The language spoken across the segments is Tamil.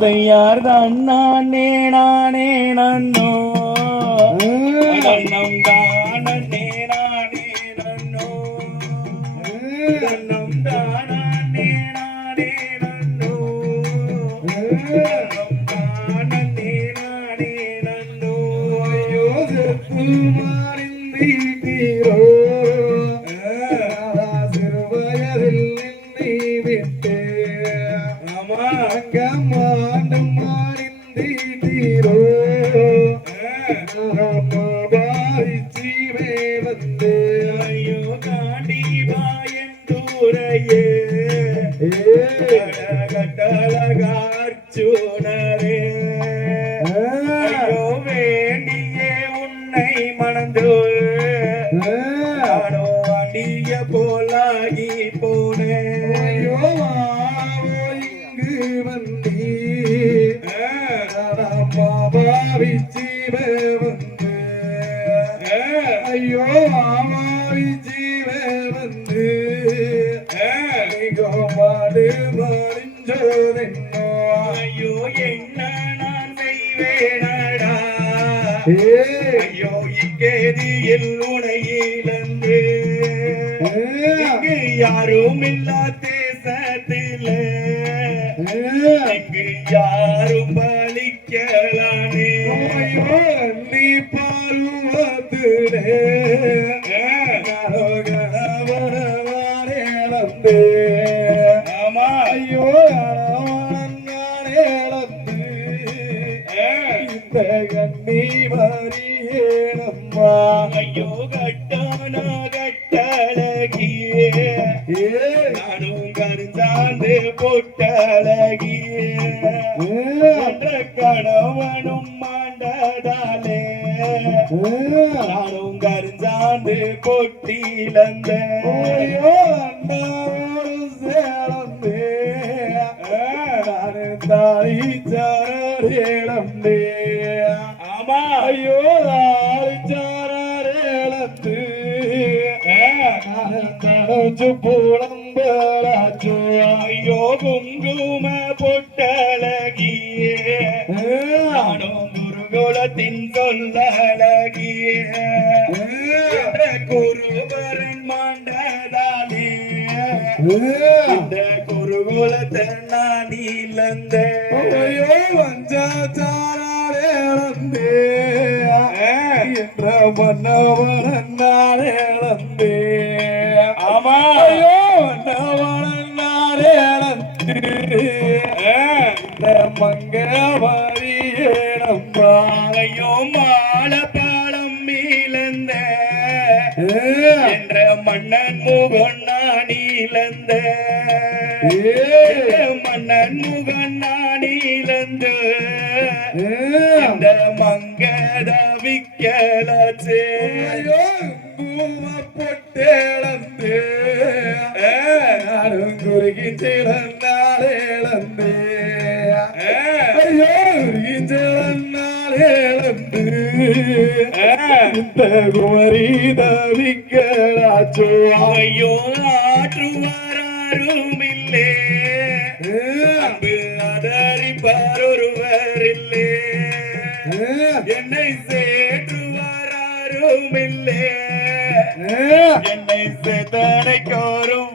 செய்யார் தன்னானே நானே நன்னோ. தன்னம் அங்கமாண்டும் மாறிந்தீரோ இங்கு வந்தீ பாவிச்சீவே வந்து ஐயோ மாவிச்சீவே வந்து மாடு மறிஞ்சோதென்னோ ஐயோ என்ன நான் செய்வேனடா ஐயோ இக்கேதியில் உனையிலந்து இங்கு யாரும் இல்லா தேசத்தில. இங்கு யாரும் பலிக்கலானே. நானும் கருந்தாந்து பொட்டழகியே கணவனும் மாண்டதாலே. நானும் கருந்தாந்து பொட்டிலந்த. தடச்சு புலம்பராச்சோ ஐயோ குங்கும பொட்டழகியே. நானும் குருகுலத்தின் சொல்லழகியே. குருவரன் மாண்டதாலே. இந்த குருகுலத்தை நான் இழந்த ஐயோ வஞ்சாச்சாரேளந்தே என்ற மன்னவன் நாளேளந்தே இந்த மங்கவரியேனம்மா ஐயோ மாலை பாலம் இழந்த என்ற மன்னன் முகன் நான் இழந்த மன்னன் முகன் நான் இழந்து இந்த மங்கத விக்கலாச்சே. பொட்டேளந்தே குறுகி சிறந்தாளேளந்தே இந்த குமரி தவிக்கலாச்சோ ஐயோ ஆற்றுவாரும் இல்லே அன்பு அதறிப்பார் ஒருவர் இல்லே. என்னை சேற்றுவாரும் இல்லே. என்னை சேத்தனைக்கோருவர்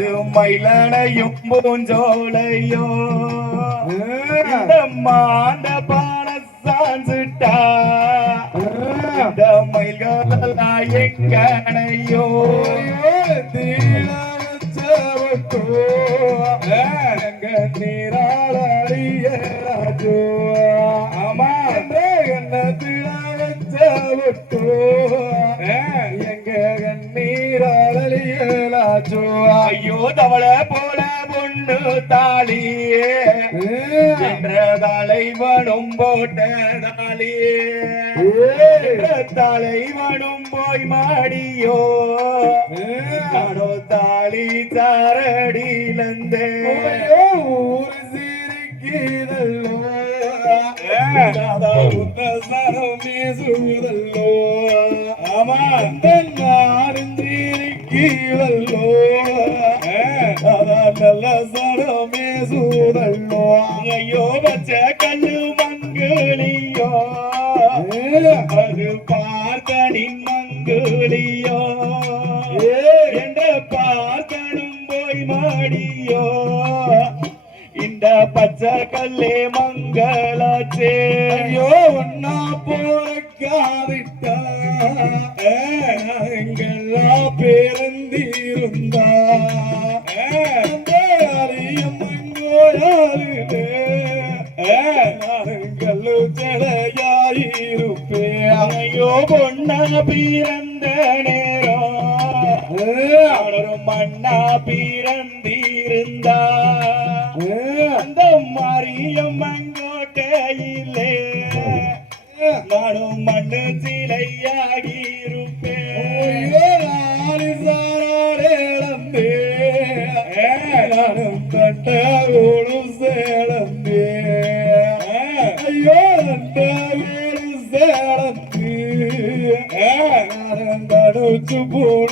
அது மயிலனையும் பூஞ்சோலையோ. இந்த மாந்த பான சாஞ்சிட்டா இந்த மயில்களெல்லாம் எங்கனையோ. எங்க நீராளிய ஐயோ தவள போல பொண்ணு தாலியே. என்ற தலைவனும் போட்ட தாலியே. தலைவனும் போய் மாடியோ. நானோ தாலி தாரடியிலந்தே ஊர் சிரிக்கிறதல்லோ சனம் பேசுவதல்லோ ஆமா. அந்த நாடும் சிரிக்கிறதல்லோ நல்ல சரமே சூழல் பிறந்திருந்தா அந்த அரியம்மங்கோயாலுதே ஐயோ பொண்ணா பிறந்த நேரம். அவரு பிறந்தி Bubu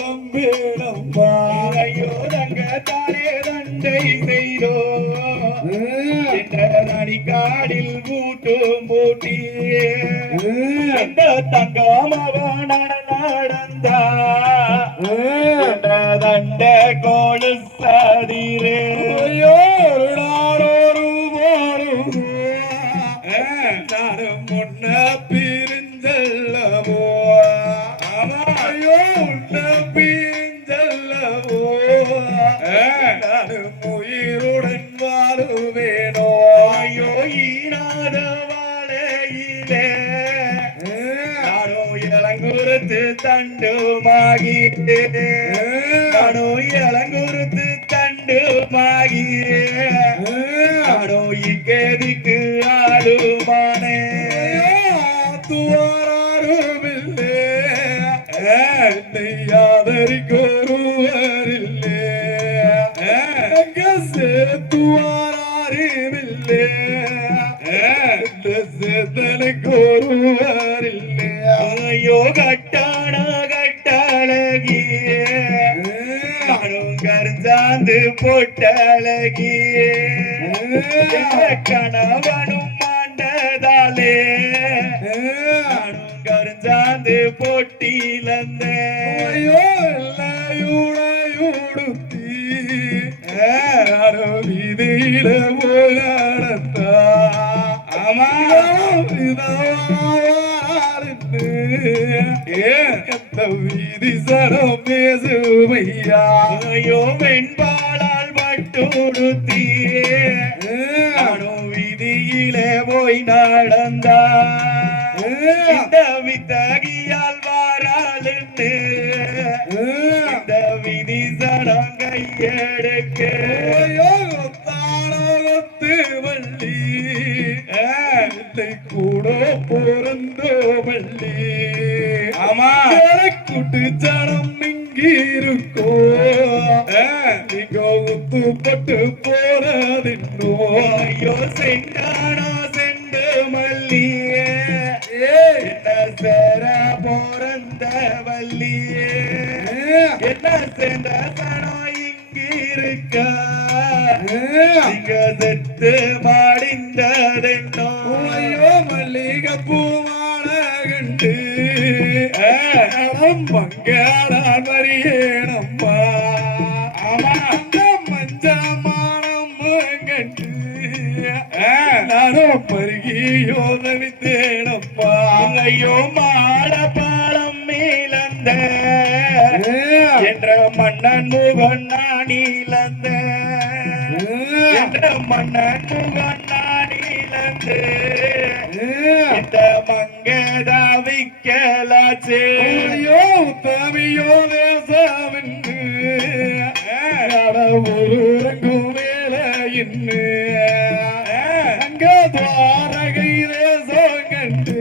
தண்டுமாகி நானோ இளங்குருத்து தண்டுமாகி நானோ இக்கேதிக்கு ஆளுமானே. துவாராருமில்லே யாதரிக்கொருவரில்லே எங்க சேத்துவாரில்லே சேத்தனுக்கு ஒருவரில்லே ஐயோ கட்டழகியே நானும் கருஞ்சாந்து பொட்டழகியே என்ற கணவனும் மாண்டதாலே நானும் ஐயோ எல்லையுடையுடுத்தி யாரோ வீதியில போராடத்தா ஆமா. எந்த வீதி சடம் பேசுமையா ஐயோ வெண்பாளால் பட்டுடுத்தியே நானும் வீதியிலே போய் நடந்தா இந்த வித்தகியால் வாராளுன்னு இந்த விதி சடம் கையெடுக்க தானத்து வள்ளி. கூட பொருந்தோ வள்ளி. கூட்டு ஜனம் இங்கிருக்கோ. நீங்க உத்து பட்டு போறதின்னோ. ஐயோ செண்டானோ செண்டு மல்லியே. என்ன சேர போறந்த வள்ளியே. என்ன சேர்ந்த சனம் இங்கிருக்க. இங்க செத்து மாடிந்ததென்னோ. ஐயோ மல்லிகை பூமான கண்டு. மங்காடான் வரியேனம்மா அந்த மஞ்சமானம் கண்டு நானும் பருகியோ தவித்தேனப்பா ஐயோ மாட பாலம் மேலந்த என்ற மன்னன் முகன் நானிலந்த என்ற மன்னன் முகன் நானிலந்து இந்த மங்கதா சாமியோ தேசாமின்னு ஒரு ரங்கு மேல இன்னு அங்க துவாரகை தேசம் கண்டு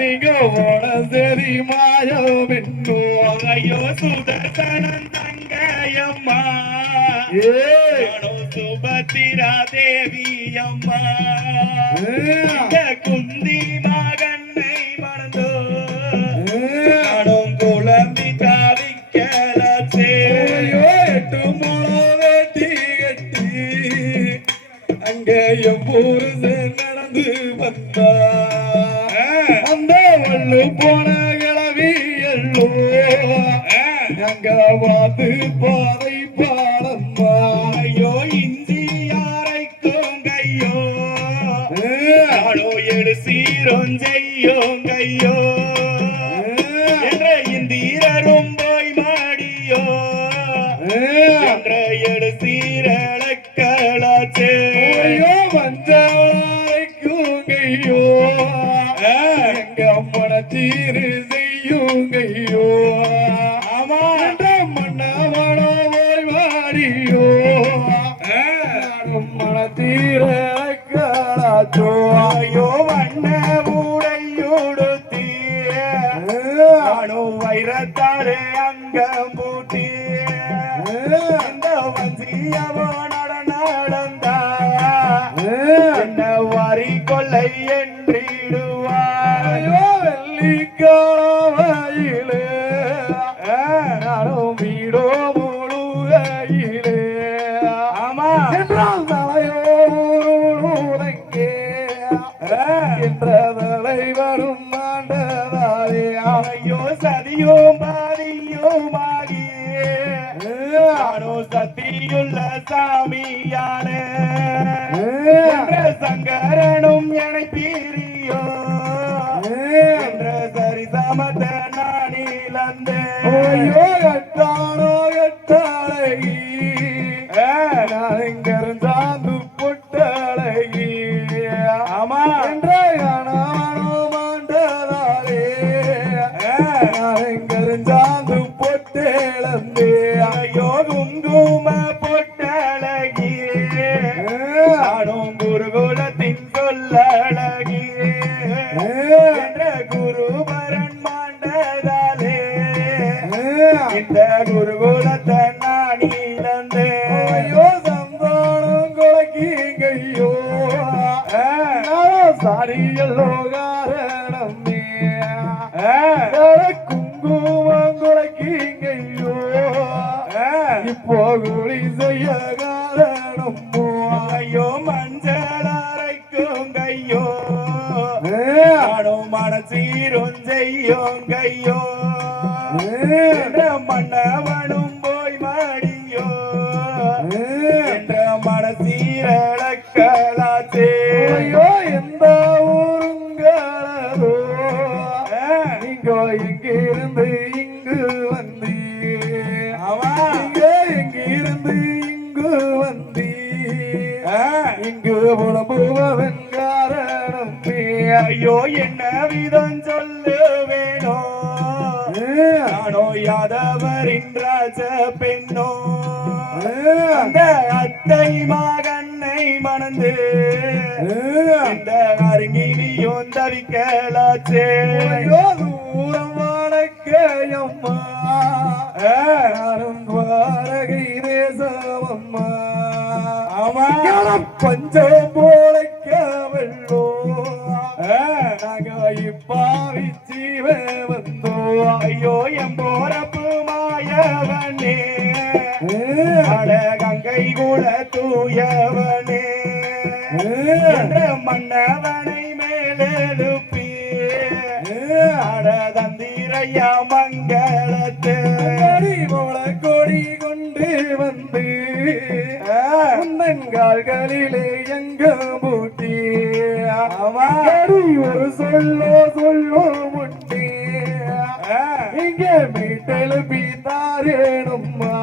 நீங்க ஓட சரி மாயோ மின்னோ ஐயோ சுதர்சனன் தங்கையம்மா ஏ சுபத்திரா தேவி அம்மா. நாடு சீரோம் செய்யோம் கையோ. என்ற இந்திரரும் போய் மாடியோ. என்ற எடு சீரளக்கலாச்சே வந்தாரைக்குங்கையோ எங்க அம்மன தீரு செய்யுங்கையோ ஆமா. மன்னவனோ போய் மாடியோ. மன தீர காலாச்சோ சாமியானே சங்கரனும் என பீரியோ என்ற சரி சமத்த நான் இழந்தேயோ எட்டாரோ. எட்டாரை நான் இங்கிருந்தா ಸಾರಿಯ ಲೋಗಾರ இந்த அத்தை மகனை மணந்து இந்த அருங்கிலியும் தவிக்கலாச்சே தூரம் வாழக்கையம்மா நானும் வாழகை தேசம் அம்மா. பஞ்சம் போ தூயவனே. அழகங்கை குல தூயவனே. என்ற மன்னவனை மேலெழுப்பி. அடதந்திரையா மங்களத்து. போல கொடி கொண்டு வந்து கால்களிலே எங்க பூட்டி? ஒரு சொல்லோ சொல்லோ முன் நீங்க மீட்டெழுப்பி தாரேனும்மா